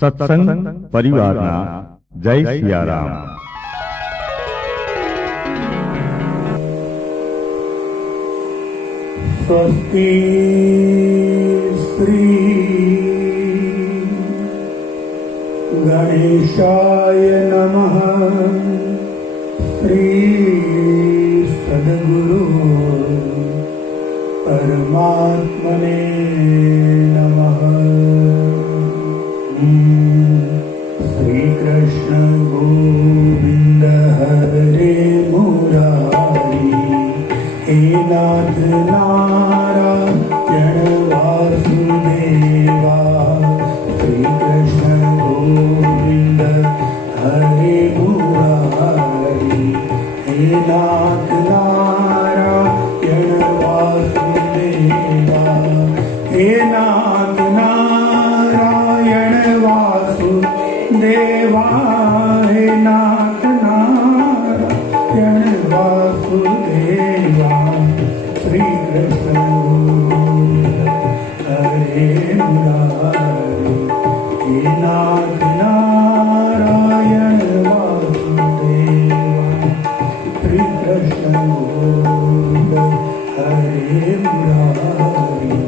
સત્સંગ પરિવારના જય સિયારામ. સ્વસ્તિ શ્રી ગણેશાય નમઃ. શ્રી સદગુરુ પરમાત્મને નમઃ. શ્રી કૃષ્ણ ગોવિંદ હરે મુરારી હે નાથ નારાયણ વાસુદેવા. શ્રી કૃષ્ણ ગોવિંદ હરે મુરારી હે નાથ નારાયણ વાસુદેવા. હે નાથ નારાયણ વાસુદેવા. હે નાથ નારાયણ વાસુદેવા. શ્રી કૃષ્ણ હરે મુરારી હે નાથ નારાયણ વાસુદેવા. શ્રી કૃષ્ણ હરે મુરારી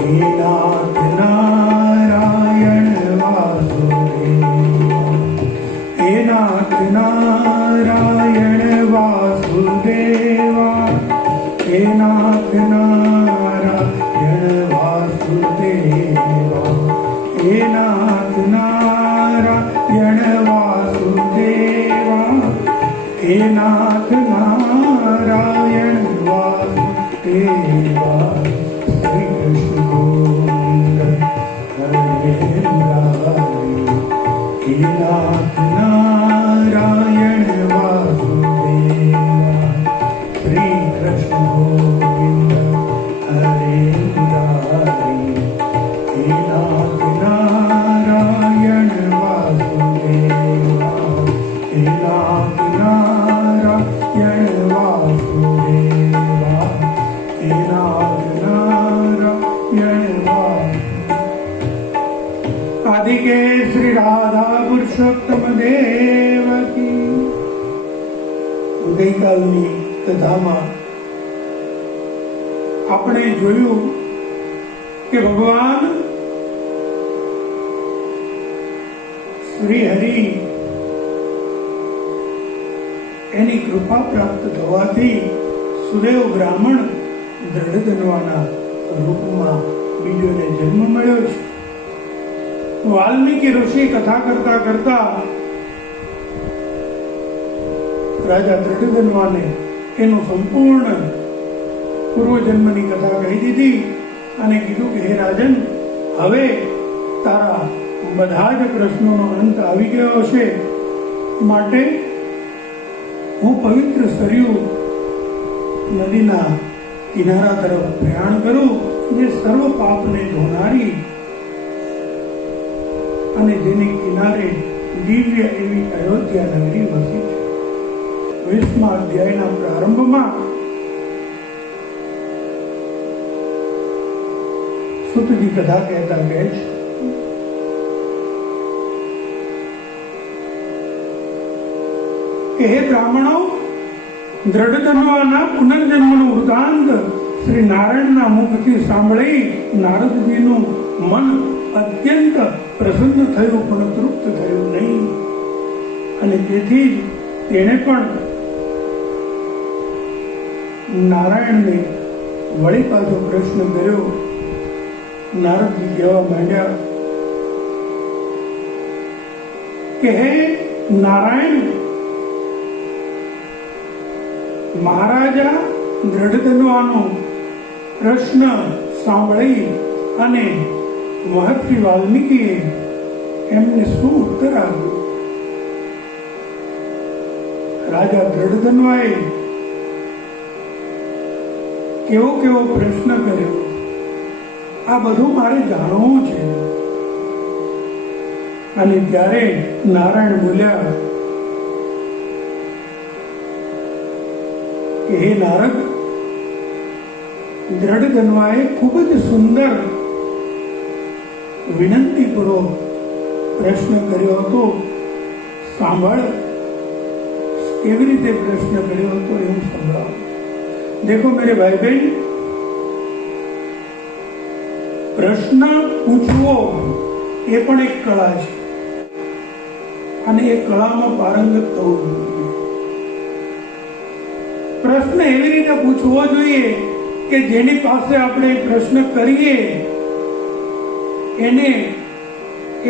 હે નાથ નારાયણ વાસુદેવા. હે નાથ નારાયણ વાસુદેવા. હે નાથ નારાયણ વાસુદેવા. હે નાથ નારાયણ વાસુદેવા. હે નાથ નારાયણ વાસુદેવા. શ્રી કૃષ્ણ ગોવિંદ હરે મુરારી હે નાથ નારાયણ વાસુદેવા. શ્રી કૃષ્ણ ગોવિંદ હરે મુરારી હે નાથ નારાયણ વાસુદેવા. હે નાથ નારાયણ વાસુદેવા. હે નાથ નારાયણ વાસુદેવા. આદિકે શ્રી રાધા પુરુષોત્તમ દેવ કી. ગઈકાલની કથામાં આપણે જોયું કે ભગવાન શ્રી હરિ એની કૃપા પ્રાપ્ત થવાથી સુદેવ બ્રાહ્મણ દ્રઢધનવાના રૂપમાં બીજોને જન્મ મળ્યો છે. વાલ્મીકી ઋષિ કથા કરતા કરતા રાજા દ્રઢધનવાને એનું સંપૂર્ણ પૂર્વજન્મની કથા કહી દીધી અને કીધું કે હે રાજન, હવે તારા બધા જ પ્રશ્નોનો અંત આવી ગયો છે, માટે હું પવિત્ર સરયુ નદીના કિનારા તરફ પ્રયાણ કરું, જે સર્વ પાપને ધોનારી અને જેની કિનારે દિવ્ય એવી અયોધ્યા નગરી વસી છે. 20મા અધ્યાયના પ્રારંભમાં સુતજી કથા કહેતા કહે છે કે હે બ્રાહ્મણો, દ્રઢધનવાના પુનર્જન્મનું વૃતાંત શ્રી નારાયણના મુખથી સાંભળી નારદજીનું મન અત્યંત પ્રસન્ન થયું, પણ તૃપ્ત થયું નહીં, અને તેથી જ તેણે પણ નારાયણને વળી પાછો પ્રશ્ન કર્યો. નારદજી કહેવા માંડ્યા કે હે નારાયણ, મહારાજા દ્રઢધનવાનો પ્રશ્ન સાંભળી અને મહર્ષિ વાલ્મીકીએ એમને શું ઉત્તર આપ્યો? રાજા દ્રઢધનવાએ કેવો કેવો પ્રશ્ન કર્યો, આ બધું મારે જાણવું છે. અને ત્યારે નારાયણ બોલ્યા કે હે નારદ, દ્રઢધનવાએ ખૂબ જ સુંદર વિનંતી પૂર્વક પ્રશ્ન કર્યો હતો, સાંભળ. કેવી રીતે પ્રશ્ન કર્યો હતો એવું સંભળાવો. દેખો મેરે ભાઈ બહેન, પ્રશ્ન પૂછવો એ પણ એક કળા છે અને એ કળામાં પારંગત થવું જોઈએ. પ્રશ્ન એવી રીતે પૂછવો જોઈએ કે જેની પાસે આપણે પ્રશ્ન કરીએ એને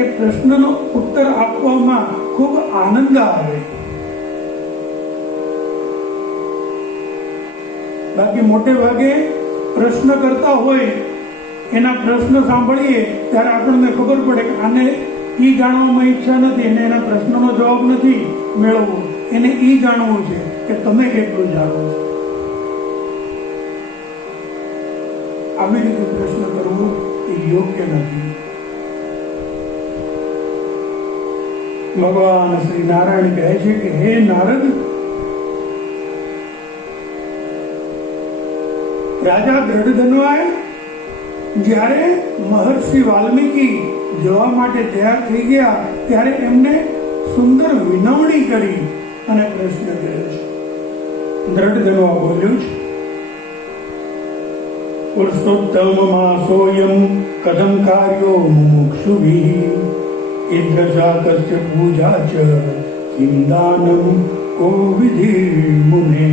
એ પ્રશ્નનો ઉત્તર આપવામાં ખૂબ આનંદ આવે. બાકી મોટે ભાગે પ્રશ્ન કરતા હોય એના પ્રશ્ન સાંભળીએ ત્યારે આપણને ખબર પડે કે આને ઈ જાણવામાં ઈચ્છા નથી, એને એના પ્રશ્નનો જવાબ નથી મેળવવો, એને ઈ જાણવું છે કે તમે કેટલું જાણો છો. આવી રીતે પ્રશ્ન કરવો એ યોગ્ય નથી. ભગવાન શ્રી નારાયણ કહે છે કે હે નારદ, રાજા દ્રઢધન્વાએ જ્યારે મહર્ષિ વાલ્મીકી જવા માટે તૈયાર થઈ ગયા ત્યારે એમને સુંદર વિનવણી કરી અને પ્રશ્ન કર્યો છે. દ્રઢધન્વા બોલ્યું છે, પુરુષોત્તમ માસોયમ કથમ કાર્યો મુમુક્ષુભિઃ ઇદ્રજા કસ્ય પૂજા ચ કિમ દાનમ કો વિધિ મુને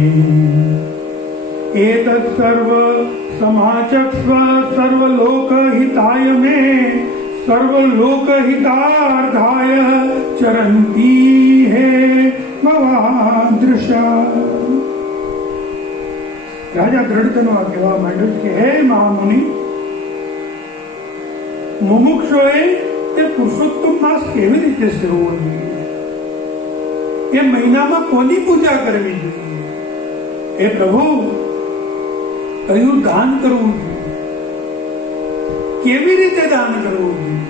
એતत् સર્વ સમાચક્ષ્વ સર્વલોકહિતાય મે સર્વલોકહિતાર્થાય ચરંતી હે ભવાદૃશા. રાજા દ્રઢધન્વા કહેવા માંડ્યો કે હે મહામુનિ, મુમુક્ષોએ તે પુરુષોત્તમ માસ કેવી રીતે સેવવો જોઈએ, એ મહિનામાં કોની પૂજા કરવી જોઈએ, હે પ્રભુ કયું દાન કરવું જોઈએ, કેવી રીતે દાન કરવું જોઈએ,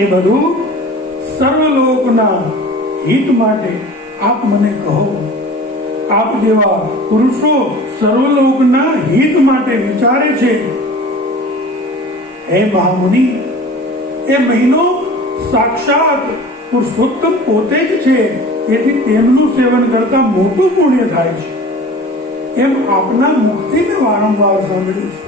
એ બધું સર્વલોકના હિત માટે આપ મને કહો. આપ જેવા પુરુષો સર્વલોકના હિત માટે વિચારે છે. હે મહામુનિ, એ મહિનો સાક્ષાત પુરુષોત્તમ પોતે જ છે, તેથી તેમનું સેવન કરતા મોટું પુણ્ય થાય છે એમ આપના મુખથી મેં વારંવાર સાંભળ્યું છે.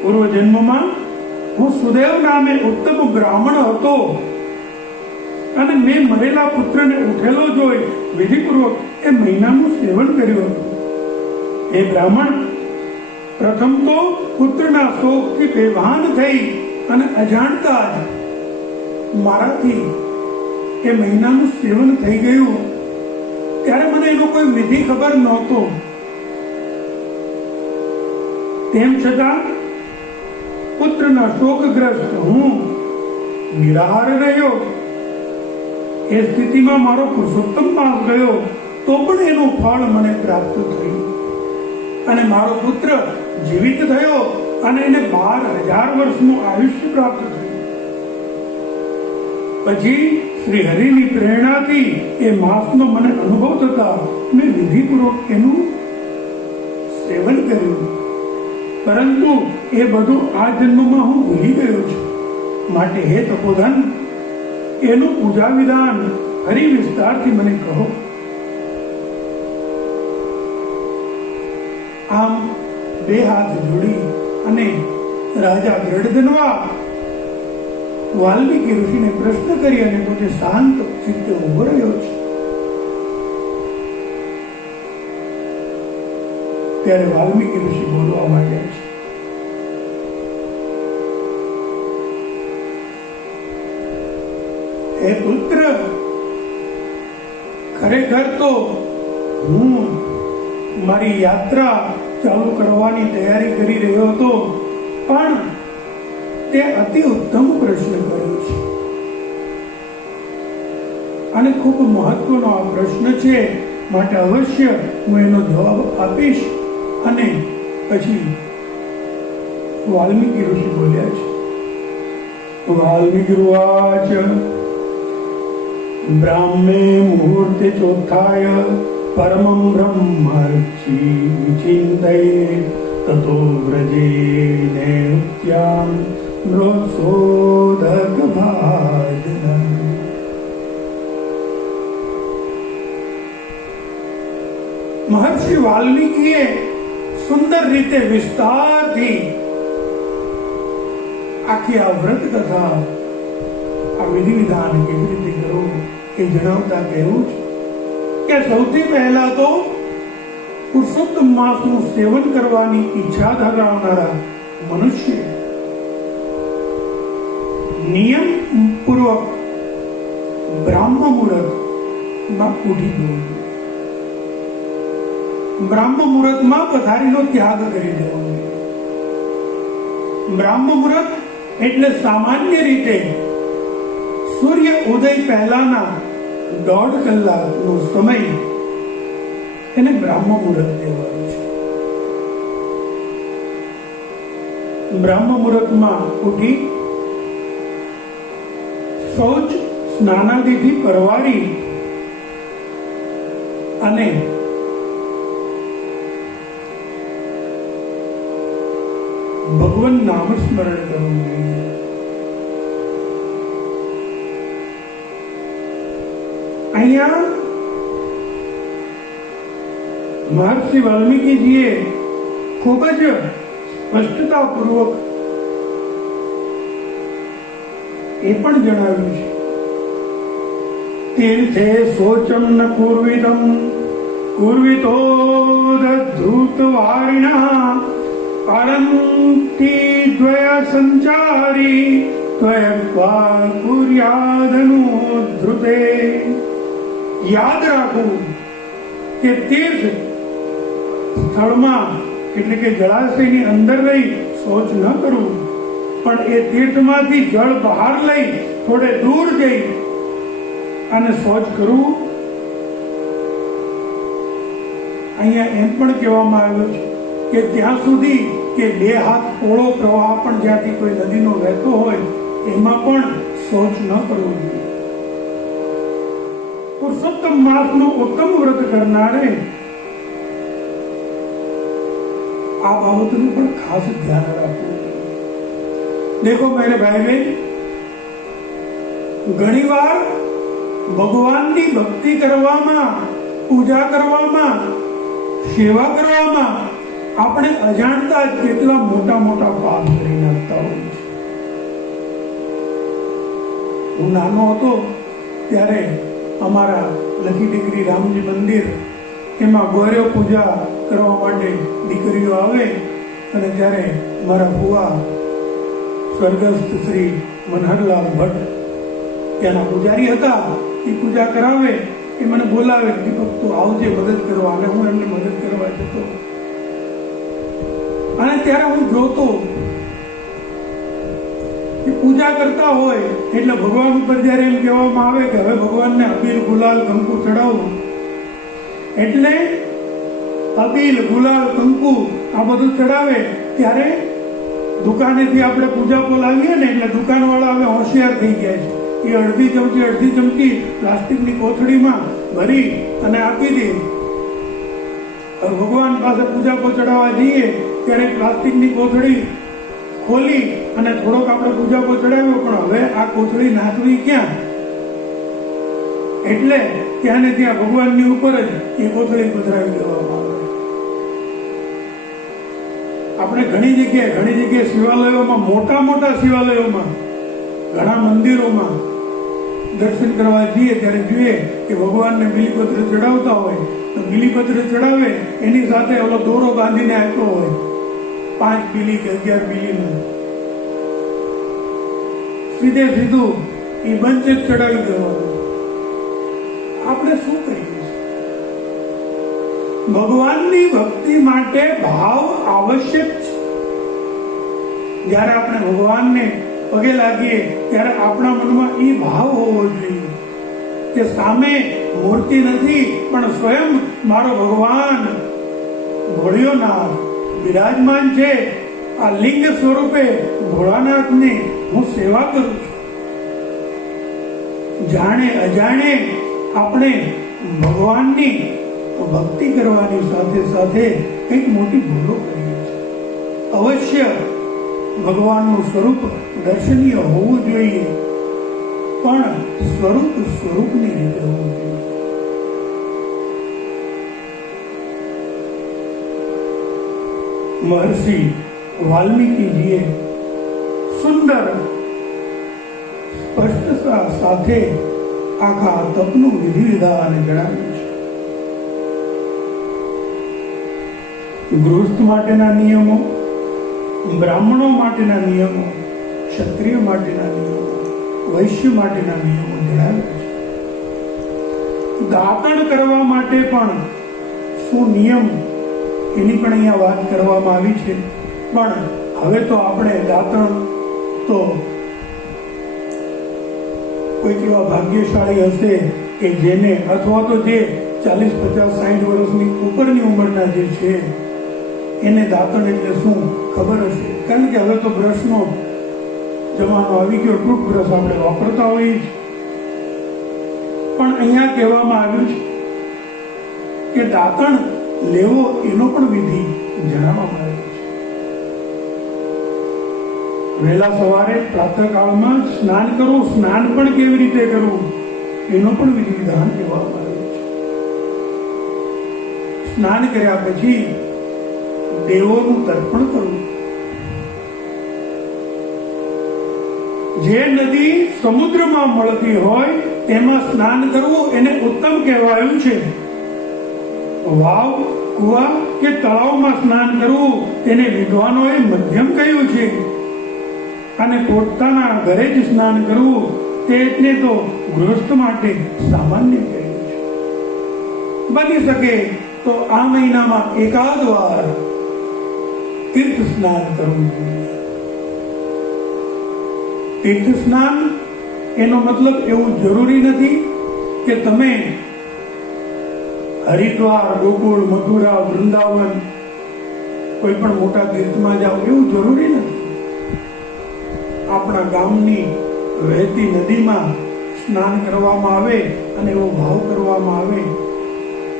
પૂર્વ જન્મમાં હું સુદેવ નામે ઉત્તમ બ્રાહ્મણ હતો અને મેં મરેલા પુત્રને ઉઠેલો જોઈ વિધિપૂર્વક એ મહિનાનું સેવન કર્યું હતું. એ બ્રાહ્મણ પ્રથમ તો પુત્રના શોકથી બેભાન થઈ અને અજાણતા જ મારાથી એ મહિનાનું સેવન થઈ ગયું. ત્યારે મને એનો કોઈ વિધિ ખબર નહોતો. તેમ છતાં પુત્રના શોકગ્રસ્ત હું નિરાહાર રહ્યો. એ સ્થિતિમાં મારો પુરુષોત્તમ માસ ગયો તો પણ એનું ફળ મને પ્રાપ્ત થયું અને મારો પુત્ર જીવિત થયો અને એને 12,000 વર્ષનું આયુષ્ય પ્રાપ્ત થયું. પછી શ્રી હરિની પ્રેરણાથી એ માસનો મને અનુભવ થતા મેં વિધિપૂર્વક એનું સેવન કર્યું. પરંતુ એ બધું આ જન્મમાં હું ભૂલી ગયો છું. માટે હે તપોધન, એનું પૂજા વિધાન ફરી વિસ્તારથી મને કહો. આમ બે હાથ જોડી અને રાજા દ્રઢધન્વા વાલ્મીકી ઋષિને પ્રશ્ન કરી અને પોતે શાંત ચિત્તે ઉભો રહ્યો છે. ત્યારે વાલ્મીકી ઋષિ બોલવા માંડ્યા છે. હે પુત્ર, ખરેખર તો હું મારી યાત્રા ચાલુ કરવાની તૈયારી કરી રહ્યો હતો, પણ તે અતિ ઉત્તમ પ્રશ્ન કર્યો છે અને ખૂબ મહત્વનો આ પ્રશ્ન છે. માટે અવશ્ય હું એનો જવાબ આપીશ. અને પછી વાલ્મીકી ઋષિ બોલ્યા છે. વાલ્મીકી ઉવાચ બ્રાહ્મે મુહૂર્તે ચોથાય परमं ब्रह्मर्षि विचिन्तये ततो व्रजे नैत्यां मृत्सोदकभाजनम्। મહર્ષિ વાલ્મીકીએ સુંદર રીતે વિસ્તારથી આખી આ વ્રત કથા, આ વિધિ વિધાન કેવી રીતે કરવું એ જણાવતા કહેવું છે કે સૌથી પહેલા તો પુરુષોત્તમ માસનું સેવન કરવાની ઈચ્છા ધરાવનારા મનુષ્ય નિયમ પૂર્વક બ્રાહ્મ મુહૂર્તમાં ઉઠી જવું. બ્રાહ્મ મુહૂર્તમાં પથારીનો ત્યાગ કરી દેવો. બ્રાહ્મ મુહૂર્ત એટલે સામાન્ય રીતે સૂર્ય ઉદય પહેલાના 1.5 કલાકનો સમય, એને બ્રાહ્મ મુહૂર્ત કહેવાય છે. બ્રાહ્મ મુહૂર્તમાં ઉઠી શૌચ સ્નાનાદિથી પરવારી અને ભગવાન નામ સ્મરણ કરવું જોઈએ. અહીંયા મહર્ષિ વાલ્મીકીજીએ ખૂબ જ સ્પષ્ટતાપૂર્વક એ પણ જણાવ્યું છે, તીર્થે શોચમ ન પૂર્વિતમ પૂર્વિતો ધૃત વારિણા પરંતિ દ્વય સંચારી ત્વયક્વા કુર્યાદનુ ધૃતે. યાદ રાખવું કે તીર્થ સ્થળમાં એટલે કે જળાશયની અંદર રહી શૌચ ન કરવું, પણ એ તીર્થમાંથી જળ બહાર લઈ થોડે દૂર જઈ અને શૌચ કરવું. અહીંયા એમ પણ કહેવામાં આવ્યું છે કે ત્યાં સુધી કે 2 હાથ પોળો પ્રવાહ પણ જ્યાંથી કોઈ નદીનો વહેતો હોય એમાં પણ શૌચ ન કરવું જોઈએ. પુરુષોત્તમ માસનું ઉત્તમ વ્રત કરનારે આ બાબતનું પણ ખાસ ધ્યાન રાખવું. દેખો મેરે ભાઈ બહેન, ઘણીવાર ભગવાનની ભક્તિ કરવામાં, પૂજા કરવામાં, સેવા કરવામાં આપણે અજાણતા જ કેટલા મોટા મોટા પાપ કરી નાખતા હોઈએ છીએ. હું નાનો હતો ત્યારે અમારા લખી દીકરી રામજી મંદિર, એમાં ગૌરવ પૂજા કરવા માટે દીકરીઓ આવે અને ત્યારે મારા ફુવા સ્વર્ગસ્થ શ્રી મનહરલાલ ભટ્ટ ત્યાંના પૂજારી હતા. એ પૂજા કરાવે, એ મને બોલાવે, દીપક તું આવજે મદદ કરવા, અને હું એમને મદદ કરવા જતો. અને ત્યારે હું જોતો કે પૂજા કરતા હોય એટલે ભગવાન ઉપર જ્યારે એમ કહેવામાં આવે કે હવે ભગવાનને અબીલ ગુલાલ કંકુ ચડાવો, એટલે અબીલ ગુલાલ કંકુ આ બધું ચડાવે ત્યારે દુકાનેથી આપણે પૂજા બોલાવીએ ને એટલે દુકાનવાળા હવે હોશિયાર થઈ ગયા છે. એ અડધી ચમચી પ્લાસ્ટિકની કોથળીમાં ભરી અને આપી દે. ભગવાન પાસે પૂજા ચડાવવા જઈએ ત્યારે પ્લાસ્ટિકની કોથળી ખોલી અને થોડોક આપણે પૂજા ચડાવ્યો, પણ હવે આ કોથળી નાખવી ક્યાં? એટલે ત્યાં ને ત્યાં ભગવાનની ઉપર જ એ કોથળી પધરાવી દેવામાં આવે. આપણે ઘણી જગ્યાએ શિવાલયોમાં, મોટા શિવાલયોમાં, ઘણા મંદિરોમાં દર્શન કરવા જઈએ ત્યારે જોઈએ કે ભગવાનને બિલીપત્ર ચડાવતા હોય તો બિલીપત્ર ચડાવે એની સાથે ઓલો દોરો બાંધીને આપ્યો હોય 5 બિલી કે 11 બિલીનું, સીધું એ બંચ જ ચડાવી દેવાનું. આપણે શું કરીએ? ભગવાનની ભક્તિ માટે ભાવ આવશ્યક છે. જ્યારે આપણે ભગવાનને પગે લાગીએ ત્યારે આપણા મનમાં એ ભાવ હોવો જોઈએ કે સામે મૂર્તિ નથી પણ સ્વયં મારો ભગવાન ભોળિયોનાથ બિરાજમાન છે. આ લિંગ સ્વરૂપે ભોળાનાથની હું સેવા કરું છું. જાણે અજાણે આપણે ભગવાનની ભક્તિ કરવાની સાથે સાથે કંઈક મોટી ભૂલો કરીએ છીએ. અવશ્ય ભગવાનનું સ્વરૂપ દર્શનીય હોવું જોઈએ, પણ સ્વરૂપની રીતે હોવું જોઈએ. મહર્ષિ વાલ્મીકીજીએ સુંદર સ્પષ્ટતા સાથે આખા તપનું વિધિ વિધાન જણાવ્યું છે. ગૃહસ્થ માટેના નિયમો, બ્રાહ્મણો માટેના નિયમો, ક્ષત્રિય માટેના નિયમો, વૈશ્ય માટેના નિયમો જણાવ્યા છે. દાતણ કરવા માટે પણ શું નિયમ એની પણ અહીંયા વાત કરવામાં આવી છે. પણ હવે તો આપણે દાતણ તો કોઈક એવા ભાગ્યશાળી હશે કે જેને અથવા તો જે 40, 50, 60 વર્ષની ઉપરની ઉંમરના જે છે એને દાંતણ એટલે શું ખબર હશે. કારણ કે હવે તો બ્રશનો જમાનો આવી ગયો, ટૂથબ્રશ આપણે વાપરતા હોઈએ છીએ. પણ અહીંયા કહેવામાં આવ્યું છે કે દાંતણ લેવો એનો પણ વિધિ જણાવવામાં આવ્યો છે. વહેલા સવારે પ્રાતઃકાળમાં સ્નાન કરવું, સ્નાન પણ કેવી રીતે કરવું એનો પણ વિધિ વિધાન કહેવામાં આવ્યું છે. સ્નાન કર્યા પછી દેવોનું તર્પણ કરવું. જે નદી સમુદ્રમાં મળતી હોય તેમાં સ્નાન કરવું એને ઉત્તમ કહેવાયું છે. વાવ, કુવા કે તળાવમાં સ્નાન કરવું તેને વિદ્વાનોએ મધ્યમ કહ્યું છે. અને પોતાના ઘરે જ સ્નાન કરવું તેને તો ગૃહસ્થ માટે સામાન્ય કહ્યું છે. બની શકે તો આ મહિનામાં એકાદ વાર તીર્થ સ્નાન કરવું જોઈએ. તીર્થ સ્નાન એનો મતલબ એવું જરૂરી નથી કે તમે હરિદ્વાર, ગોકુળ, મથુરા, વૃંદાવન કોઈ પણ મોટા તીર્થમાં જાઓ એવું જરૂરી નથી. આપણા ગામની વહેતી નદીમાં સ્નાન કરવામાં આવે અને એવો ભાવ કરવામાં આવે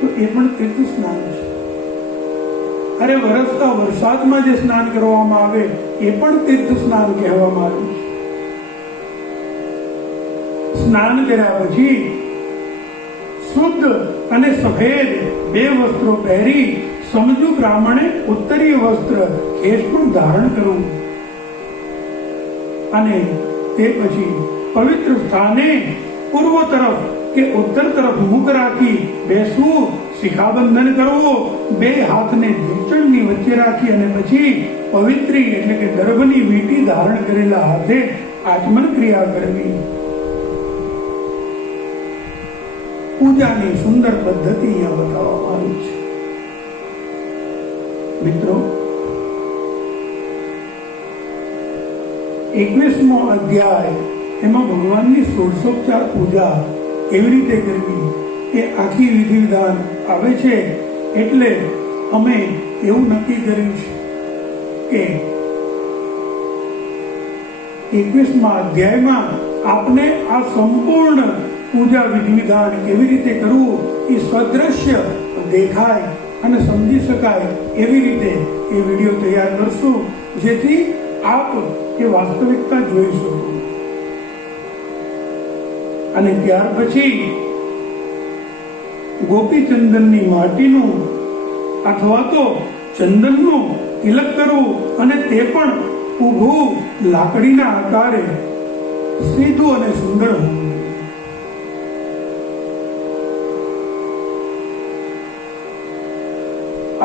તો એ પણ તીર્થ સ્નાન છે. અરે વરસતા વરસાદમાં જે સ્નાન કરવામાં આવે એ પણ તીર્થ સ્નાન કહેવામાં આવ્યું છે. સ્નાન કર્યા પછી શુદ્ધ અને સફેદ 2 વસ્ત્રો પહેરી સમજુ બ્રાહ્મણે ઉત્તરીય વસ્ત્ર કેશ પણ ધારણ કરવું. અને તે પછી પવિત્ર સ્થાને પૂર્વ તરફ કે ઉત્તર તરફ મુખ રાખી બેસવું, શિખાબંધન કરવો, 2 હાથને ઘૂંટણની વચ્ચે રાખી અને પછી પવિત્રી એટલે કે દર્ભની વીંટી ધારણ કરેલા હાથે આચમન ક્રિયા કરવી. પૂજાની સુંદર પદ્ધતિ અહીંયા બતાવવામાં આવી છે. મિત્રો, 21મો અધ્યાય એમાં ભગવાનની ષોડશોપચાર પૂજા કેવી રીતે કરવી એ આખી વિધિ વિધાન આવે છે. એટલે અમે એવું નક્કી કર્યું છે કે 21મા અધ્યાયમાં આપને આ સંપૂર્ણ પૂજા વિધિ વિધાન કેવી રીતે કરવું એ સ્વદ્રશ્ય દેખાય અને સમજી શકાય એવી રીતે એ વિડીયો તૈયાર કરશું, જેથી આપ એ વાસ્તવિકતા જોઈ શકો. અને ત્યાર પછી ગોપીચંદનની માટીનું અથવા તો ચંદનનું તિલક કરવું અને તે પણ ઊભું લાકડીના આકારે સીધું અને સુંદર હોવું.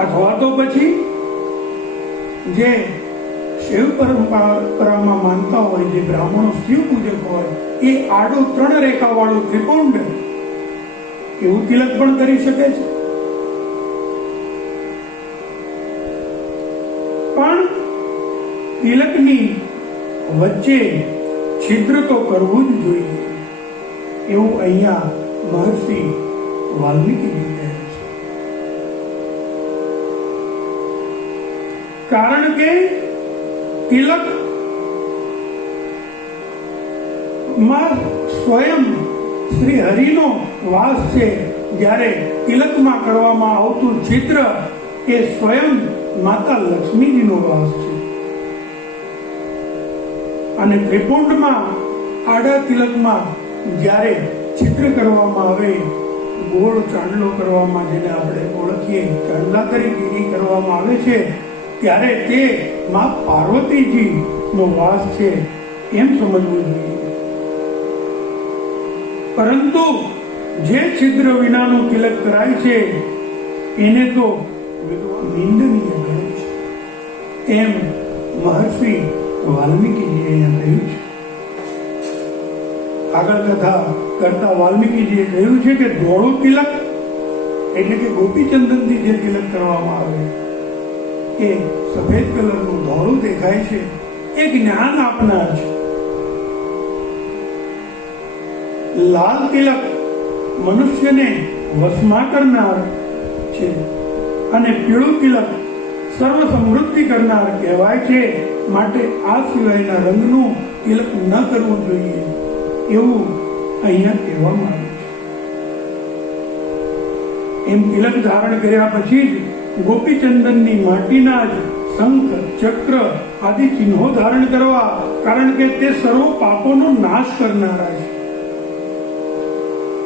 અથવા તો પછી જે શિવ પરંપરામાં માનતા હોય, જે બ્રાહ્મણો શિવ પૂજક હોય, એ આડું 3 રેખા વાળું ત્રિકોણ એવું તિલક પણ કરી શકે છે. પણ તિલકની વચ્ચે છિદ્ર તો કરવું જ જોઈએ એવું અહીંયા મહર્ષિ વાલ્મીકી કહે છે. કારણ કે તિલક માં સ્વયં શ્રી હરિનો વાસ છે. જ્યારે તિલકમાં કરવામાં આવતું ચિત્ર એ સ્વયં માતા લક્ષ્મીજીનો વાસ છે. અને ત્રિપુંડમાં આડા તિલકમાં જ્યારે ચિત્ર કરવામાં આવે, ગોળ ચાંદલો કરવામાં, જેને આપણે ઓળખીએ ચાંદલા તરીકે કરવામાં આવે છે, ત્યારે તે માં પાર્વતીજી નો વાસ છે એમ સમજવું જોઈએ. પરંતુ જે છિદ્ર વિનાનું તિલક કરાય છે એને તો નિંદનીય ગણે છે, એમ મહર્ષિ વાલ્મીકીજીએ અહીંયા કહ્યું છે. આગળ કથા કરતા વાલ્મીકીજીએ કહ્યું છે કે ધોળું તિલક એટલે કે ગોપીચંદનથી જે તિલક કરવામાં આવે એ સફેદ કલરનું ધોળું દેખાય છે, એ જ્ઞાન આપનાર છે. લાલ તિલક મનુષ્યને વશમાં કરનાર છે અને પીળું તિલક સર્વ સમૃદ્ધિ કરનાર કહેવાય છે. માટે આ સિવાયના રંગનું તિલક ન કરવું જોઈએ એવું અહીંયા કહેવામાં આવ્યું છે. એમ તિલક ધારણ કર્યા પછી જ ગોપીચંદનની માટીના જ શંખ, ચક્ર આદિ ચિહ્નો ધારણ કરવા, કારણ કે તે સર્વ પાપોનો નાશ કરનારા છે,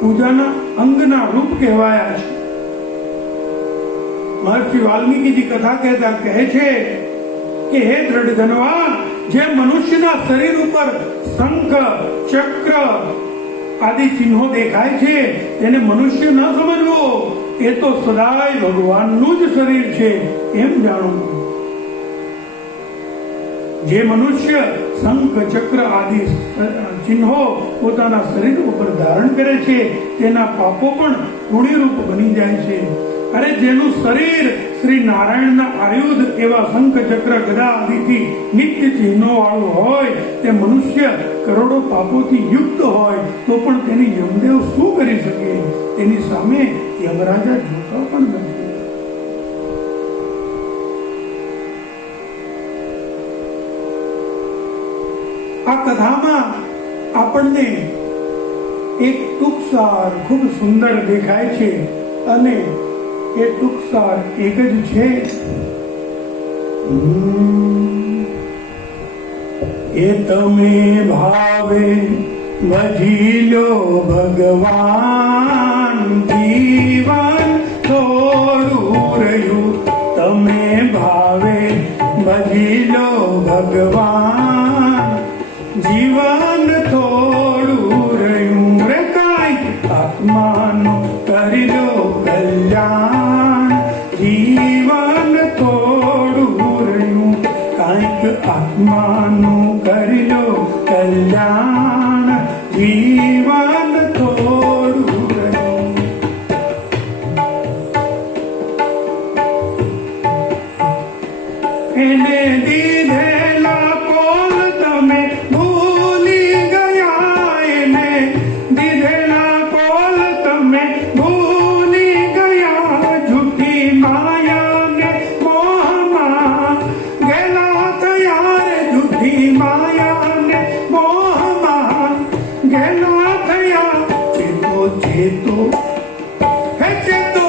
પૂજાના અંગના રૂપ કહેવાયા છે. મહર્ષિ વાલ્મીકીજી કથા કહેતા કહે છે કે હે દ્રઢ ધનવાન, જે મનુષ્યના શરીર ઉપર શંખ, ચક્ર આદિ ચિહ્નો દેખાય છે તેને મનુષ્ય ન સમજવો, એ તો સદાય ભગવાનનું જ શરીર છે એમ જાણવું. જે મનુષ્ય શંખ, ચક્ર આદિ ચિહ્નો પોતાના શરીર ઉપર ધારણ કરે છે તેના પાપો પણ પુણ્યરૂપ બની જાય છે. અરે જેનું શરીર શ્રી નારાયણના આયુધ એવા શંખ, ચક્ર, ગદા આદિથી નિત્ય ચિહ્નો વાળું હોય, તે મનુષ્ય કરોડો પાપોથી યુક્ત હોય તો પણ તેની યમદેવ શું કરી શકે? તેની સામે યમરાજા જોતા પણ નથી. આ કથામાં આપણને એક ટૂંકસાર ખૂબ સુંદર દેખાય છે અને એ ટૂંકસાર એક જ છે. એ તમે ભાવે ભજી લો ભગવાન, જીવન થોડું રહ્યું. તમે ભાવે ભજી લો ભગવાન, જીવન થોડું રહ્યું. રે કાંઈક આત્માનું કરી લો કલ્યાણ, જીવન થોડું રહ્યું. કાંઈક આત્માનું કરી લો કલ્યાણ, જીવન થોડું રહ્યું. એને દીધેલા કોલ તમે ભૂલી ગયા, એને દીધેલા કોલ તમે ભૂલી ગયા. જૂઠી માયાને મોહમાં ગેલા તૈયાર, જૂઠી માયાને મોહમાં ગેલા તૈયાર. ચેતો ચેતો હે ચેતો,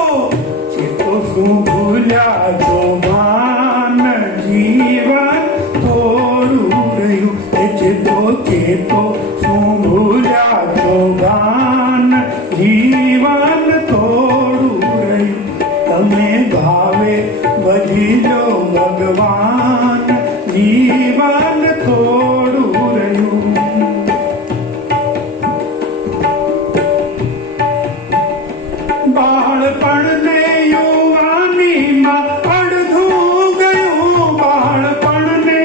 ચેતો શું ભૂલ્યા છો ભાન, જીવન થોડું રહ્યું. એ ચેતો ચેતો શું ભૂલ્યા છો ભાન, જીવન થોડું રહ્યું. તમે ભાવે ભજી લો ભગવાન, જીવન થોડું રહ્યું. બાળપણને યુવાનીમાં અડધું ગયું, બાળપણને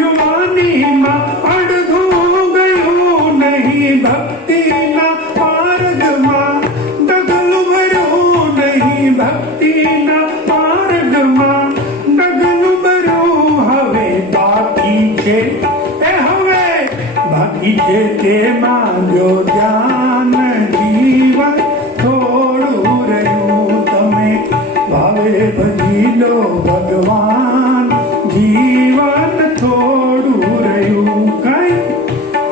યુવાનીમાં અડધું ગયું. નહીં ભક્તિના માર્ગમાં ડગલું ભર્યું, નહીં ભક્તિના માર્ગમાં ડગલું ભર્યું. હવે બાકી છે એ હવે બાકી છે તેમાં જો ધ્યાન, જીવન થોડું રહ્યું. તમે ભાવે ભજી લો ભગવાન, જીવન થોડું રહ્યું. કઈ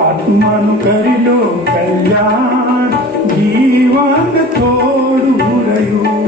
આત્માનું કરી લો કલ્યાણ, જીવન થોડું રહ્યું.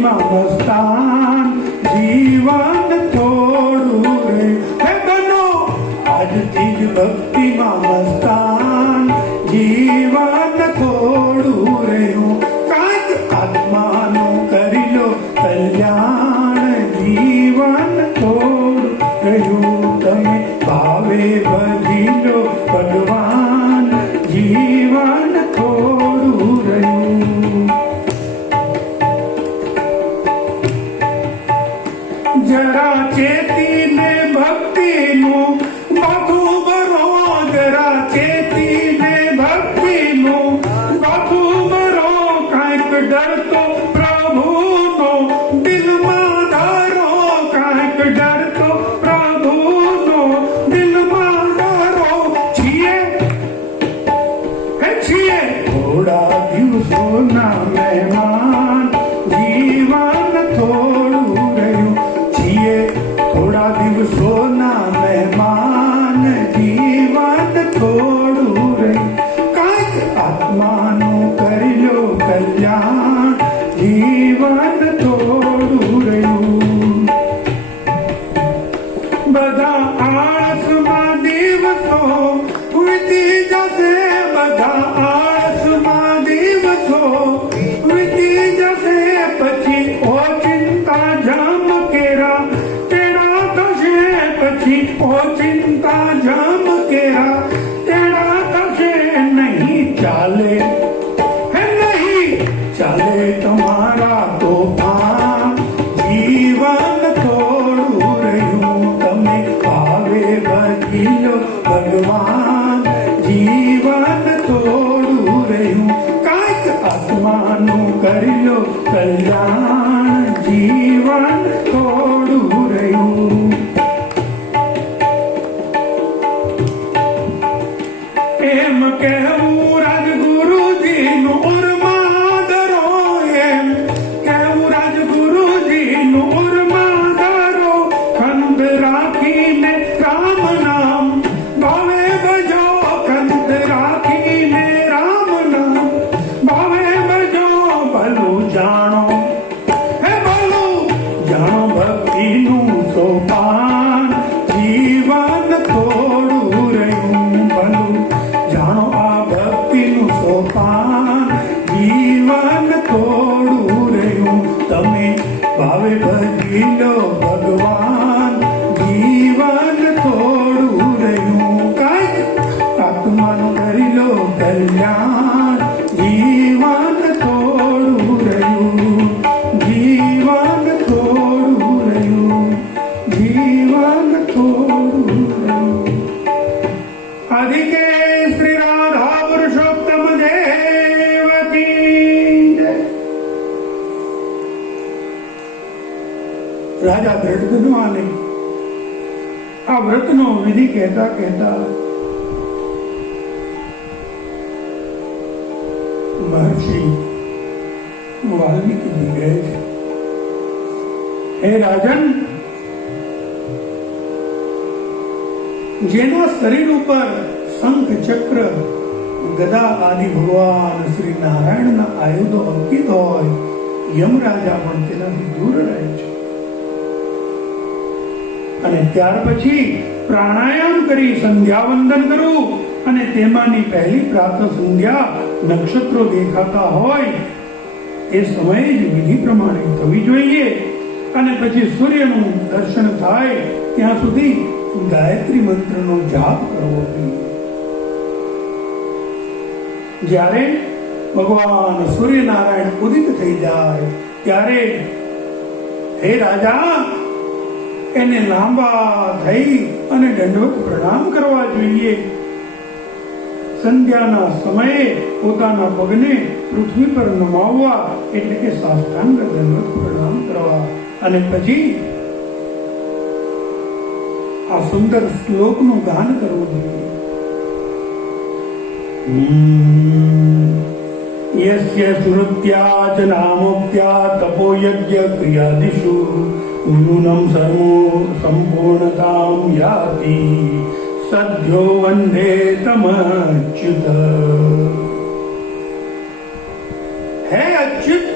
ભક્તિમાં મસ્તાન જીવન થોડું રે હે બનો આજથી જ ભક્તિમાં મસ્તાન જીવન થોડું રહ્યું કાંઈક આત્માનું કરી લો કલ્યાણ જીવન થોડું રહ્યું તમે ભાવે ભજી લો ભગવાન જીવન થોડું રહ્યું જરા ચેતીને ભક્તિનું બાપુ બરો જરા ચેતીને ભક્તિનું બાપુ બરો કાંઈક ડરતો પ્રભુનો દિલમાં ધારો કાંઈક ડરતો પ્રભુનો દિલમાં ધારો છીએ હે છીએ થોડા દિવસોના મહેમાન જીવન થોડું રહ્યું છીએ થોડા દિવસોના મહેમાન જીવન થોડું રહ્યું કાંઈક આત્માનું કરી લો કલ્યાણ જીવન થોડું રહ્યું બધા આળસમાં દિવસો વીતી જશે બધા આળસમાં દિવસો વીતી જશે પછી ઓ ચિંતા જામ કેરા તેરા થશે પછી ઓ ચિંતા જામ કેરા તેરા થશે નહીં ચાલે હે નહીં ચાલે તમારા તોફાન જીવન થોડું રહ્યું તમે ભાવે ભજી લો ભગવાન જીવન થોડું રહ્યું કાંઈક આત્માનું કરી લો કલ્યાણ જીવન થોડું રહ્યું એમ કહેવું રાજગુરુજીનું ઉર્માદરો એમ કહેવું રાજગુરુજીનું ઉર્માદરો ખંડ રાખીને રામ નામ ભાવે ભજો ખંડ રાખીને રામ નામ ભાવે ભજો ભલું જાણો હે ભલું જાણો ભક્તિનું સોપાન જીવન થોડું રહ્યું ભલું જાણો આ ભક્તિનું સોપાન જીવન થોડું રહ્યું તમે ભાવે ભજી લો ભગવાન જીવન થોડું રહ્યું કાંઈક આત્માનું કરી લો કલ્યાણ જીવન થોડું રહ્યું જીવન થોડું રહ્યું જીવન થોડું રહ્યું અધિકે શ્રી રાધા પુરુષોત્તમ દેવ કી જય. રાજા દ્રઢધ્વાને આ વ્રતનો વિધિ કહેતા કહેતા મહર્ષિ વાલ્મીકી કહે છે હે રાજન જેના શરીર ઉપર શંખ ચક્ર ગદા આદિ ભગવાન શ્રી નારાયણના આયુધો અંકિત હોય યમરાજા પણ તેનાથી દૂર રહે છે અને ત્યાર પછી પ્રાણાયામ કરી સંધ્યા વંદન કરવું અને તેમાંની પહેલી પ્રાતઃ સંધ્યા નક્ષત્રો દેખાતા હોય એ સમયે જ વિધિ પ્રમાણે થવી જોઈએ અને પછી સૂર્યનું દર્શન થાય ત્યાં સુધી ગાયત્રી મંત્રનો જાપ કરવો જોઈએ. જ્યારે ભગવાન સૂર્યનારાયણ ઉદિત થઈ જાય ત્યારે હે રાજા એને લાંબા થઈ અને દંડવત પ્રણામ કરવા જોઈએ. સંધ્યાના સમયે પોતાના પગને પૃથ્વી પર નમાવવા એટલે કે સાષ્ટાંગ દંડવત પ્રણામ કરવા અને પછી આ સુંદર શ્લોકનું ગાન કરવું જોઈએ. યસ્ય સ્મૃત્યા ચ નામોક્ત્યા તપો યજ્ઞ ક્રિયાદિષુ ન્યૂનમ સર્વો સંપૂર્ણતામ યાતિ સદ્યો વંદે તમચ્યુત. હે અચ્યુત,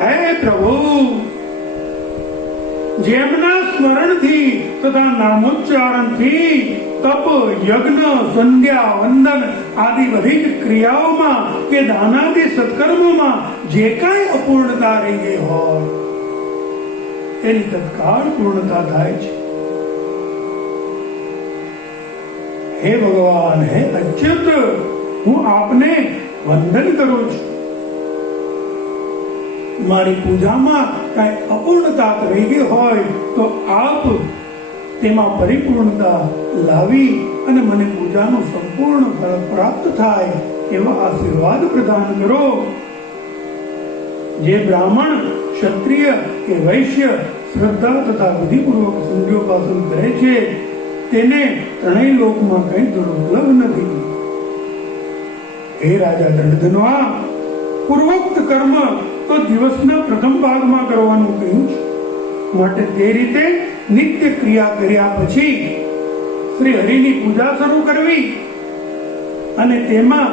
હે પ્રભુ જેમના સ્મરણથી તથા નામોચ્ચારણથી તપ યજ્ઞ સંધ્યા વંદન આદિ બધી જ ક્રિયાઓમાં કે દાનાદિ સત્કર્મોમાં જે કાંઈ અપૂર્ણતા રહી ગઈ હોય એની તત્કાળ પૂર્ણતા થાય છે. હે ભગવાન, હે અચ્યુત, હું આપને વંદન કરું છું. મારી પૂજામાં કઈ અપૂર્ણતા રહી ગઈ હોય તો આપ તેમાં પરિપૂર્ણતા લાવી અને મને પૂજાનું સંપૂર્ણ ફળ પ્રાપ્ત થાય એવા આશીર્વાદ પ્રદાન કરો. જે બ્રાહ્મણ, ક્ષત્રિય કે વૈશ્ય શ્રદ્ધા તથા વિધિપૂર્વક સૂર્યોપાસન કરે છે તેને ત્રણેય લોકમાં કઈ દુર્લભ નથી. હે રાજા દંડધનવા, પૂર્વોક્ત કર્મ તો દિવસના પ્રથમ ભાગમાં કરવાનું કહ્યું છે, માટે તે રીતે નિત્ય ક્રિયા કર્યા પછી શ્રી હરિની પૂજા શરૂ કરવી અને તેમાં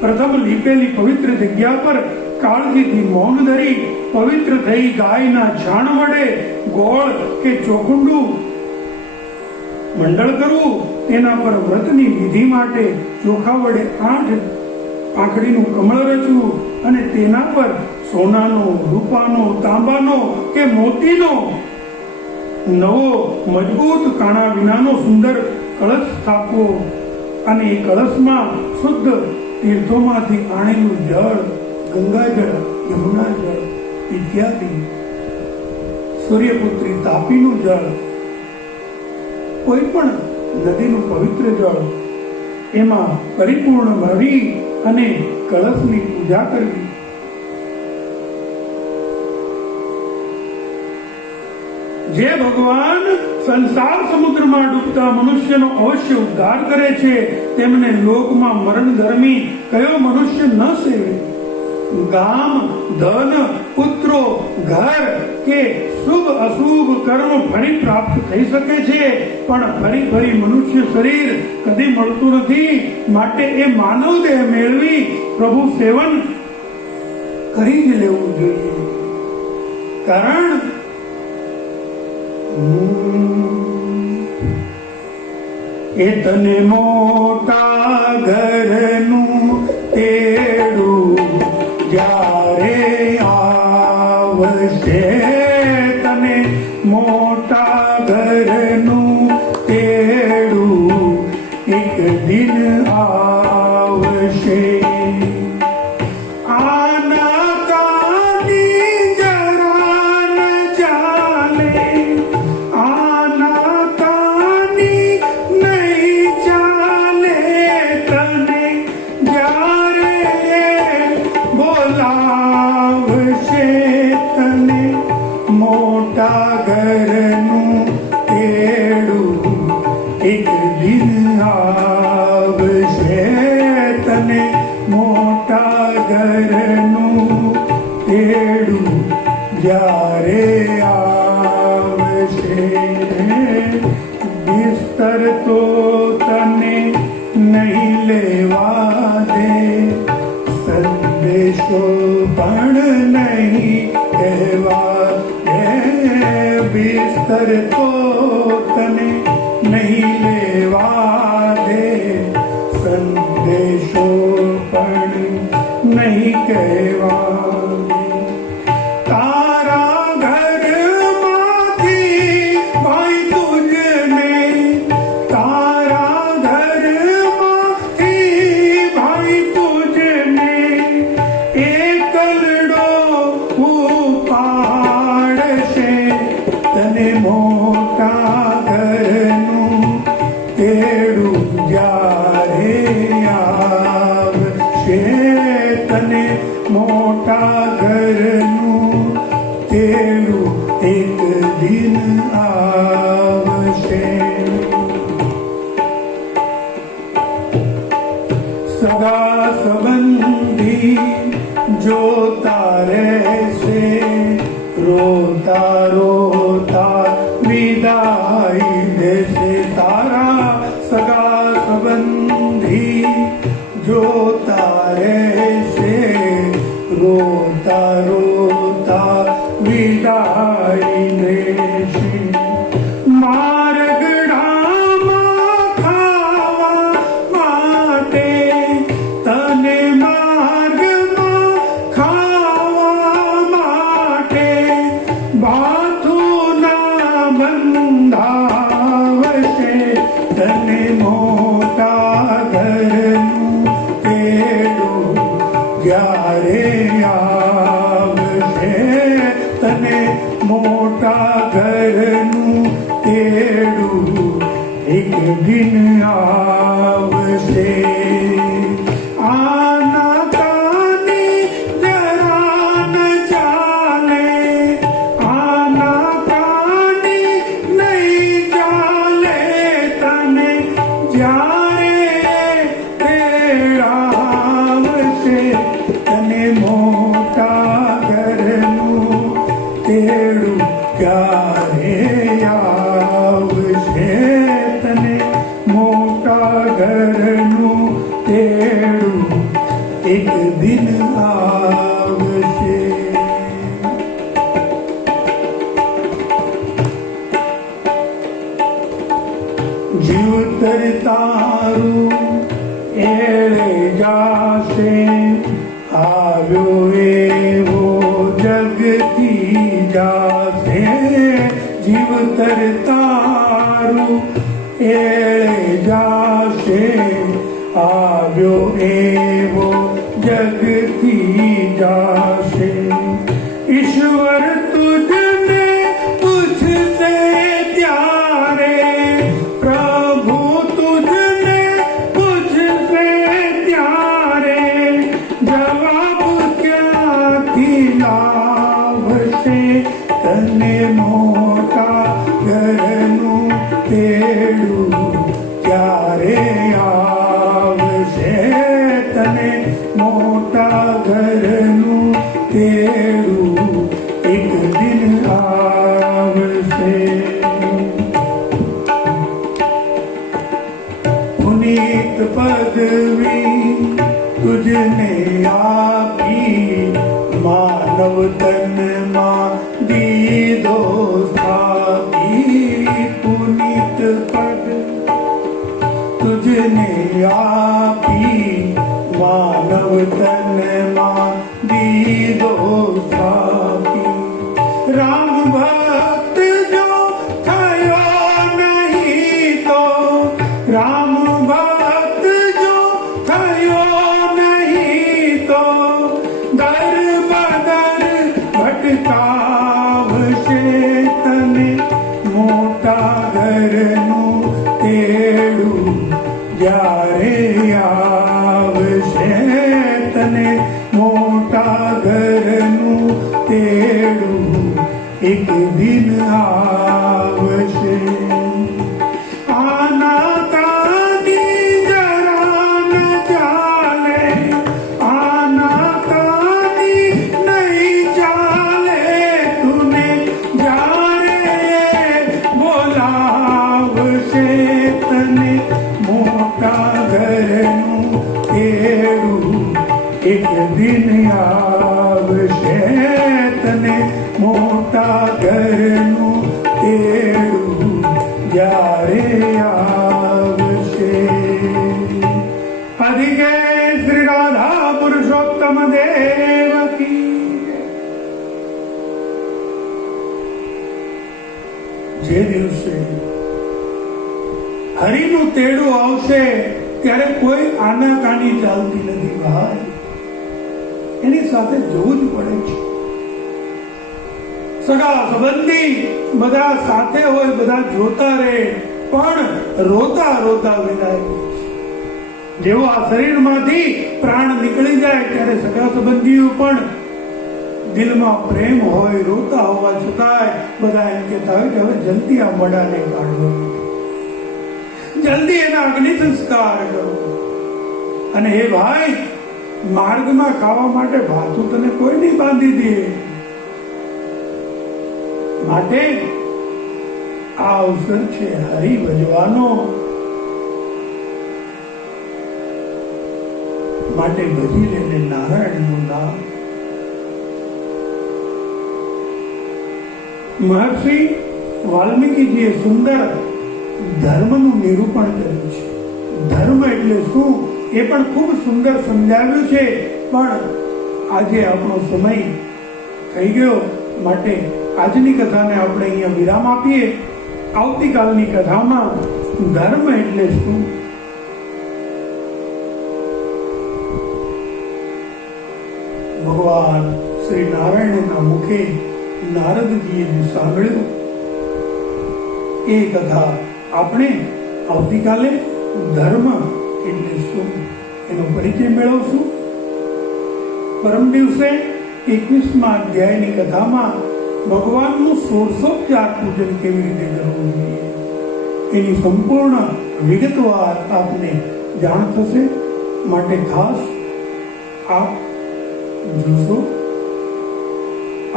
પ્રથમ લીપેલી પવિત્ર જગ્યા પર કાળજીથી મૌન ધરી પવિત્ર થઈ ગાયના છાણ વડે ગોળ કે ચોખુંડું મંડળ કરવું, તેના પર વ્રતની વિધિ માટે ચોખા વડે 8 પાંખડીનું કમળ રચવું અને તેના પર સોનાનો, રૂપાનો, તાંબાનો કે મોતીનો નવો મજબૂત કાણા વિનાનો સુંદર કળશ સ્થાપવો અને એ કળશમાં શુદ્ધ તીર્થોમાંથી આણેલું જળ, ગંગાજળ, યમુના જળ ઇત્યાદિ, સૂર્યપુત્રી તાપીનું જળ, કોઈ પણ નદીનું પવિત્ર જળ એમાં પરિપૂર્ણ ભરી અને કળશની પૂજા કરવી. જે ભગવાન સંસાર સમુદ્રમાં ડૂબતા મનુષ્યનો અવશ્ય ઉદ્ધાર કરે છે તેમને લોકમાં મરણ ધર્મી કયો મનુષ્ય ન સેવે. ગામ, ધન, પુત્રો, ઘર કે શુભ અશુભ કર્મ ફરી પ્રાપ્ત થઈ શકે છે પણ ફરી ફરી મનુષ્ય શરીર કદી મળતું નથી. માટે એ માનવ દેહ મેળવી પ્રભુ સેવન કરી જ લેવું જોઈએ. કારણ એ તને મોટા ઘરનું તેડું જ્યારે આવશે, તને મોટા ઘરનું તેડું એક દિન આવશે. આના કાની જરા ન ચાલે, આના કાની નહીં ચાલે, તને જ્યારે બોલાવશે, તને મોટા ઘરનું તેડું એક દિન આવશે, તને મોટા ઘરનું તેડું જ્યારે આવશે. બિસ્તર તો તને નહીં લેવા દે, સંદેશો પણ નહીં કહેવા દે. બિસ્તર તો તને નહીં લેવા દે, સંદેશો પણ નહીં કહેવા દે. તારા ઘરમાંથી ભાઈ તુજને, તારા ઘરમાંથી ભાઈ તુજને એકલડો ઉપાડશે, તને મોટા ઘરનું તેડું જ્યારે આવશે, તને મોટા ઘરનું તેડું એક દિન આવશે. સગા સંબંધી જોતા રહેશે, રોતા રોતા વિદાય દેશે. તારા સગા સંબંધી જોતા રહેશે, રોતા રોતા તેડું ક્યારે આવશે તને મોટા ઘરનું તેડું એક દિન આવશે. જીવતર તારું એળે જાશે આવ્યો એવો જગતી જાશે. જીવતર તારું એળે જાશે આવ્યો એવો જગતી જાશે. ઈશ્વર તુજને પૂછશે ત્યારે પ્રભુ તુજને પૂછશે ત્યારે જવાબ ક્યાંથી લાવશે તને મોટા ઘરનું તેડું ક્યારે આવશે તને મોટા ઘરનું તેડું એક દિન આવશે. પુનીત પદવી તુજને આપી માનવ તનમાં દીધો સ્થાપી. પુનીત પદ તુજને આપી માનવ તનમાં દીધો સ્થાપી. રામ ભક્ત જો થયો નહીં તો રામ ભક્ત જો થયો નહીં તો દર બદર ભટકાવશે તને મોટા ઘરનું તેડું જ્યારે આવશે તને મોટા ઘરનું તેડું એક દિન આવશે. આના કાની જરા ન ચાલે આના કાની નહીં ચાલે તુને જ્યારે બોલાવશે તને મોટા ઘરનું તેડું એક દિન આવશે તને મોટા ઘરનું તેડું જ્યારે આવશે. અધિકે શ્રી રાધા પુરુષોત્તમ દેવ કી. જે દિવસે હરિનું તેડું આવશે ત્યારે કોઈ આનાકાની ચાલતી નથી ભાઈ. એની સાથે જવું જ પડે છે. સગા સંબંધી બધા સાથે હોય બધા જોતા રહે પણ રોતા રોતા વિદાય લે છે. જેવો આ શરીરમાંથી પ્રાણ નીકળી જાય ત્યારે સગા સંબંધીઓ પણ દિલમાં પ્રેમ હોય રોતા હોવા છતાંય બધા એમ કહેતા હોય કે હવે જલ્દી આ મડાને કાઢો જલ્દી એના અગ્નિ સંસ્કાર કરો. અને હે ભાઈ માર્ગમાં ખાવા માટે ભાતું તને કોઈ નહીં બાંધી દે માટે આ અવસર છે હરિ ભજવાનો. માટે ભજી લેને નારાયણનું નામ. મહર્ષિ વાલ્મીકીજીએ સુંદર ધર્મનું નિરૂપણ કર્યું છે. ધર્મ એટલે શું એ પણ ખૂબ સુંદર સમજાવ્યું છે. પણ આજે આપણો સમય થઈ ગયો માટે આજની કથાને આપણે અહીંયા વિરામ આપીએ. આવતીકાલની કથામાં ધર્મ એટલે શું ભગવાન શ્રી નારાયણના મુખે નારદજીએ જે સાંભળ્યું એ કથા આપણે આવતીકાલે ધર્મ એટલે શું એનો પરિચય મેળવશું. પરમ દિવસે 21મા અધ્યાયની કથામાં ભગવાનનું 1600 પૂજન કેવી રીતે કરવું જોઈએ એની સંપૂર્ણ વિગતવાર આપને જાણ થશે. માટે ખાસ આપ જોશો.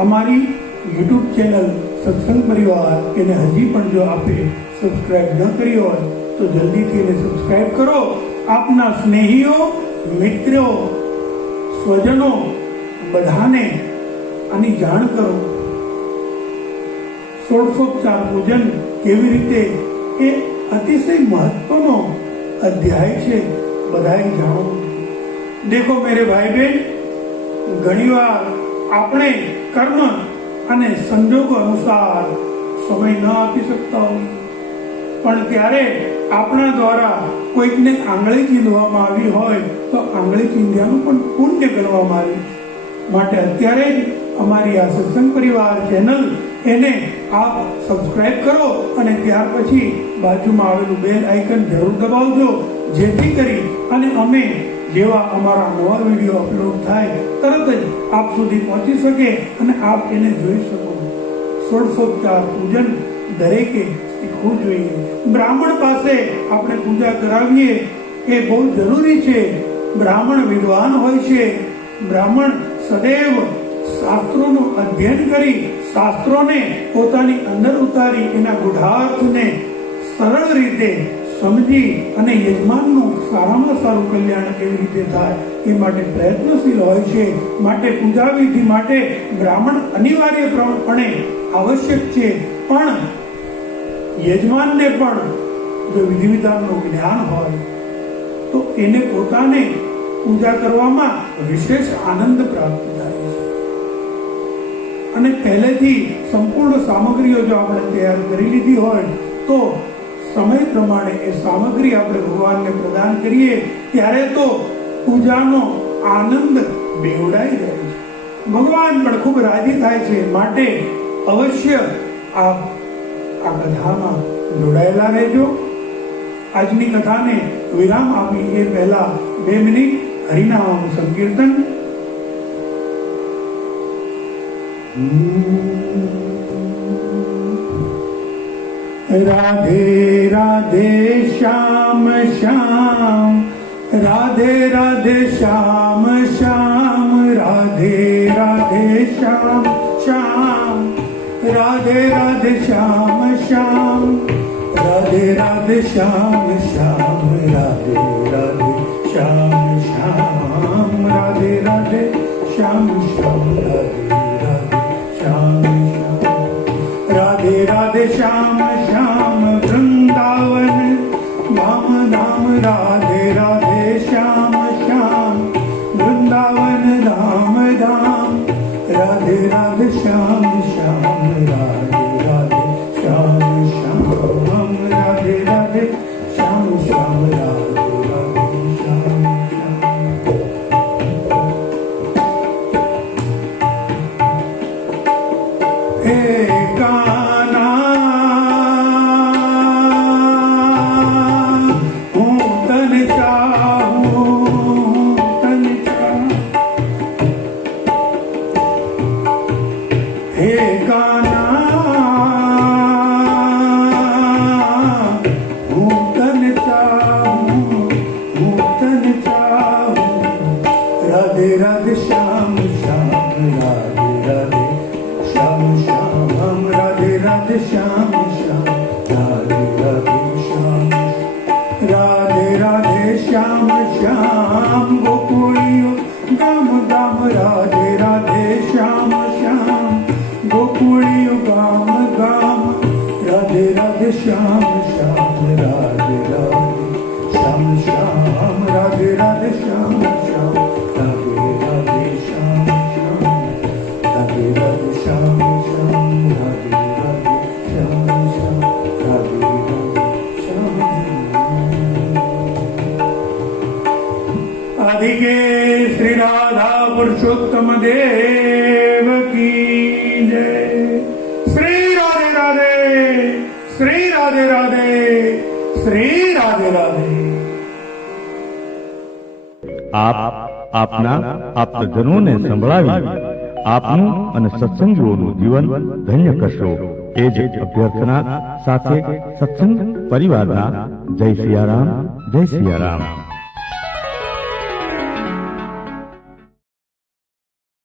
અમારી યુટ્યુબ ચેનલ સત્સંગ પરિવાર એને હજી પણ જો આપે સબસ્ક્રાઇબ ન કરી હોય તો જલ્દીથી એને સબસ્ક્રાઇબ કરો. આપના સ્નેહીઓ, મિત્રો, સ્વજનો બધાને આની જાણ કરો. ષોડશોપચાર પૂજન કેવી રીતે એ અતિશય મહત્વનો અધ્યાય છે, બધાએ જાણો. દેખો મેરે ભાઈ બહેન, ઘણીવાર આપણે કર્મ અને સંજોગો અનુસાર સમય ન આપી શકતા હોય, પણ ત્યારે આપણા દ્વારા કોઈકને આંગળી ચીંધવામાં આવી હોય તો આંગળી ચીંધ્યાનું પણ પુણ્ય ગણવામાં આવ્યું છે. માટે અત્યારે જ અમારી આ સત્સંગ પરિવાર ચેનલ એને આપ સબસ્ક્રાઇબ કરો અને ત્યાર પછી બાજુમાં આવેલું બેલ આઇકન જરૂર દબાવજો, જેથી કરી અને અમે જેવા અમારા નવા વિડીયો અપલોડ થાય તરત જ આપ સુધી પહોંચી શકે અને આપ એને જોઈ શકો. ષોડશોપચાર પૂજન દરેકે શીખવું જોઈએ. બ્રાહ્મણ પાસે આપણે પૂજા કરાવીએ એ બહુ જરૂરી છે. બ્રાહ્મણ વિદ્વાન હોય છે. બ્રાહ્મણ સદૈવ શાસ્ત્રોનું અધ્યયન કરી શાસ્ત્રોને પોતાની અંદર ઉતારી એના ગૂઢાર્થને સરળ રીતે સમજી અને યજમાનનું સારામાં સારું કલ્યાણ કેવી રીતે થાય એ માટે પ્રયત્નશીલ હોય છે. માટે પૂજા વિધિ માટે બ્રાહ્મણ અનિવાર્યપણે આવશ્યક છે, પણ યજમાનને પણ જો વિધિ વિધાનનું જ્ઞાન હોય તો એને પોતાને પૂજા કરવામાં વિશેષ આનંદ પ્રાપ્ત થાય છે. અને પહેલેથી સંપૂર્ણ સામગ્રીઓ જો આપણે તૈયાર કરી લીધી હોય તો સમય પ્રમાણે એ સામગ્રી આપણે ભગવાનને પ્રદાન કરીએ ત્યારે તો પૂજાનો આનંદ બેવડાઈ જાય છે. ભગવાન પણ ખૂબ રાજી થાય છે. માટે અવશ્ય આપ આ કથામાં જોડાયેલા રહેજો. આજની કથાને વિરામ આપી એ પહેલા 2 મિનિટ હરિનામ સંકીર્તન. રાધે રાધે શ્યામ શ્યામ, રાધે રાધે શ્યામ શ્યામ, રાધે રાધે શ્યામ શ્યામ, રાધે રાધે શ્યામ શ્યામ, રાધે રાધે શ્યામ શ્યામ, રાધે રાધે શ્યામ શ્યામ, રાધે રાધે શ્યામ શ્યામ, રાધે રાધે શ્યામ શ્યામ, રાધે રાધે શ્યામ શ્યામ, વૃંદાવન ધામ ધામ, રાધે રાધે શ્યામ શ્યામ, વૃંદાવન ધામ ધામ, રાધે રાધે શ્યામ શ્યામ, રાધે રાધે શ્યામ શ્યામ, રાધે રાધે શ્યામ શ્યામ, રાધે રાધે શ્યામ શ્યામ. હે કાના હું તને ચાહું, તને ચાહું. હે કાના હું તને ચાહું, હું તને ચાહું. રાધે રાધે શ્યામ શ્યામ, રાધે રાધે શ્યામ શ્યામ, રાધે રાધે શ્યામ શ્યામ, રાધે રાધે શ્યામ, રાધે રાધે શ્યામ શ્યામ, ગોકુળિયો ગામ ગામ, રાધે રાધે શ્યામ શ્યામ, ગોકુળિયો ગામ ગામ, રાધે રાધે શ્યામ શ્યામ, રાધે રાધે શ્યામ શ્યામ, રાધે રાધે શ્યામ શ્યામ, રાધે રાધે શ્યામ શ્યામ, રાધે રાધે શ્યામ શ્યામ, રાધે રાધે શ્યામ શ્યામ, રાધે રાધે શ્યામ. આદિકે શ્રી રાધા પુરુષોત્તમ દેવ કી જય. શ્રી રાધે રાધે, શ્રી રાધે રાધે, શ્રી રાધે રાધે. આપ આપના આપ્તજનોને સંભળાવી આપનું અને સત્સંગીઓનું જીવન ધન્ય કરશો એ જ અભ્યર્થના સાથે સત્સંગ પરિવારના જય સિયારામ, જય સિયારામ.